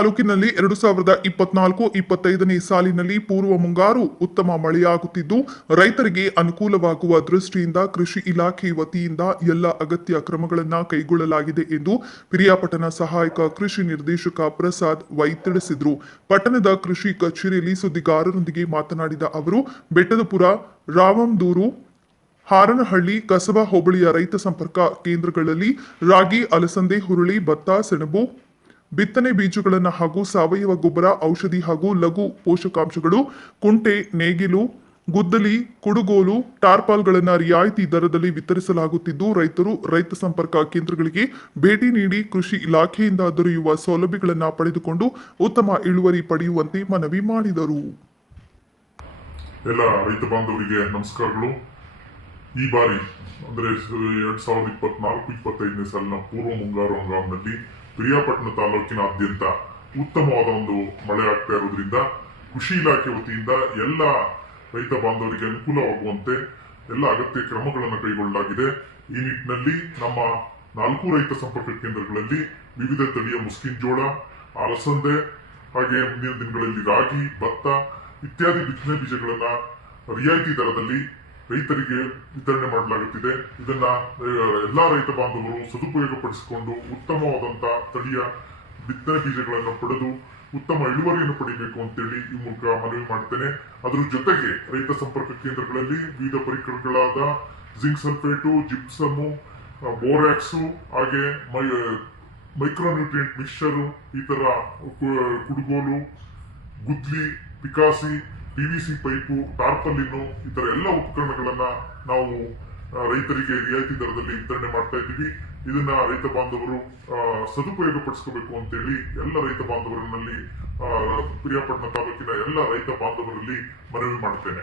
ತಾಲೂಕಿನಲ್ಲಿ 2024-25ನೇ ಸಾಲಿನಲ್ಲಿ ಪೂರ್ವ ಮುಂಗಾರು ಉತ್ತಮ ಮಳೆಯಾಗುತ್ತಿದ್ದು ರೈತರಿಗೆ ಅನುಕೂಲವಾಗುವ ದೃಷ್ಟಿಯಿಂದ ಕೃಷಿ ಇಲಾಖೆ ವತಿಯಿಂದ ಎಲ್ಲ ಅಗತ್ಯ ಕ್ರಮಗಳನ್ನು ಕೈಗೊಳ್ಳಲಾಗಿದೆ ಎಂದು ಪಿರಿಯಾಪಟ್ಟಣ ಸಹಾಯಕ ಕೃಷಿ ನಿರ್ದೇಶಕ ಪ್ರಸಾದ್ ವೈ ತಿಳಿಸಿದರು. ಪಟ್ಟಣದ ಕೃಷಿ ಕಚೇರಿಯಲ್ಲಿ ಸುದ್ದಿಗಾರರೊಂದಿಗೆ ಮಾತನಾಡಿದ ಅವರು, ಬೆಟ್ಟದಪುರ, ರಾವಂದೂರು, ಹಾರನಹಳ್ಳಿ, ಕಸಬಾ ಹೋಬಳಿಯ ರೈತ ಸಂಪರ್ಕ ಕೇಂದ್ರಗಳಲ್ಲಿ ರಾಗಿ, ಅಲಸಂದೆ, ಹುರುಳಿ, ಭತ್ತ, ಸೆಣಬು, ಬಿತ್ತನೆ ಬೀಜಗಳನ್ನು ಹಾಗೂ ಸಾವಯವ ಗೊಬ್ಬರ, ಔಷಧಿ ಹಾಗೂ ಲಘು ಪೋಷಕಾಂಶಗಳು, ಕುಂಟೆ, ನೇಗಿಲು, ಗುದ್ದಲಿ, ಕುಡುಗೋಲು, ಟಾರ್ಪಾಲ್ಗಳನ್ನು ರಿಯಾಯಿತಿ ದರದಲ್ಲಿ ವಿತರಿಸಲಾಗುತ್ತಿದ್ದು ರೈತರು ರೈತ ಸಂಪರ್ಕ ಕೇಂದ್ರಗಳಿಗೆ ಭೇಟಿ ನೀಡಿ ಕೃಷಿ ಇಲಾಖೆಯಿಂದ ದೊರೆಯುವ ಸೌಲಭ್ಯಗಳನ್ನು ಪಡೆದುಕೊಂಡು ಉತ್ತಮ ಇಳುವರಿ ಪಡೆಯುವಂತೆ ಮನವಿ ಮಾಡಿದರು. ಎಲ್ಲ ರೈತ ಬಾಂಧವರಿಗೆ ನಮಸ್ಕಾರಗಳು. ಈ ಬಾರಿ ಅಂದ್ರೆ 2024-25ನೇ ಸಾಲಿನ ಪೂರ್ವ ಮುಂಗಾರು ಹಂಗಾಮಿನಲ್ಲಿ ಪಿರಿಯಾಪಟ್ಟಣ ತಾಲೂಕಿನಾದ್ಯಂತ ಉತ್ತಮವಾದ ಒಂದು ಮಳೆ ಆಗ್ತಾ ಇರೋದ್ರಿಂದ ಕೃಷಿ ಇಲಾಖೆ ವತಿಯಿಂದ ಎಲ್ಲ ರೈತ ಬಾಂಧವರಿಗೆ ಅನುಕೂಲವಾಗುವಂತೆ ಎಲ್ಲ ಅಗತ್ಯ ಕ್ರಮಗಳನ್ನು ಕೈಗೊಳ್ಳಲಾಗಿದೆ. ಈ ನಿಟ್ಟಿನಲ್ಲಿ ನಮ್ಮ 4 ರೈತ ಸಂಪರ್ಕ ಕೇಂದ್ರಗಳಲ್ಲಿ ವಿವಿಧ ತಳಿಯ ಮುಸ್ಕಿನ್ ಜೋಳ, ಅಲಸಂದೆ, ಹಾಗೆ ಮುಂದಿನ ದಿನಗಳಲ್ಲಿ ರಾಗಿ, ಭತ್ತ ಇತ್ಯಾದಿ ಬಿತ್ತನೆ ಬೀಜಗಳನ್ನ ರಿಯಾಯಿತಿ ದರದಲ್ಲಿ ರೈತರಿಗೆ ವಿತರಣೆ ಮಾಡಲಾಗುತ್ತಿದೆ. ಇದನ್ನ ಎಲ್ಲಾ ರೈತ ಬಾಂಧವರು ಸದುಪಯೋಗ ಪಡಿಸಿಕೊಂಡು ಉತ್ತಮವಾದಂತ ತಳಿಯ ಬಿತ್ತನೆ ಬೀಜಗಳನ್ನು ಪಡೆದು ಉತ್ತಮ ಇಳುವರಿಯನ್ನು ಪಡಿಬೇಕು ಅಂತೇಳಿ ಈ ಮೂಲಕ ಮನವಿ ಮಾಡ್ತೇನೆ. ಅದರ ಜೊತೆಗೆ ರೈತ ಸಂಪರ್ಕ ಕೇಂದ್ರಗಳಲ್ಲಿ ವಿವಿಧ ಪರಿಕರಗಳಾದ ಜಿಂಕ್ ಸಲ್ಫೇಟು, ಜಿಪ್ಸಮು, ಬೋರಾಕ್ಸು, ಹಾಗೆ ಮೈಕ್ರೋನ್ಯೂಟ್ರಿಯೆಂಟ್ ಮಿಕ್ಸ್ಚರು, ಈ ತರ ಕುಡುಗೋಲು, ಗುದ್ಲಿ, ಪಿಕಾಸಿ, PVC ಪೈಪು, ಟಾರ್ಪಲಿನ್ನು, ಈ ತರ ಎಲ್ಲ ಉಪಕರಣಗಳನ್ನ ನಾವು ರೈತರಿಗೆ ರಿಯಾಯಿತಿ ದರದಲ್ಲಿ ವಿತರಣೆ ಮಾಡ್ತಾ ಇದ್ದೀವಿ. ಇದನ್ನ ರೈತ ಬಾಂಧವರು ಸದುಪಯೋಗ ಪಡಿಸ್ಕೋಬೇಕು ಅಂತೇಳಿ ಎಲ್ಲ ರೈತ ಬಾಂಧವರಲ್ಲಿ ಪಿರಿಯಾಪಟ್ಟಣ ತಾಲೂಕಿನ ಎಲ್ಲ ರೈತ ಬಾಂಧವರಲ್ಲಿ ಮನವಿ ಮಾಡ್ತೇನೆ.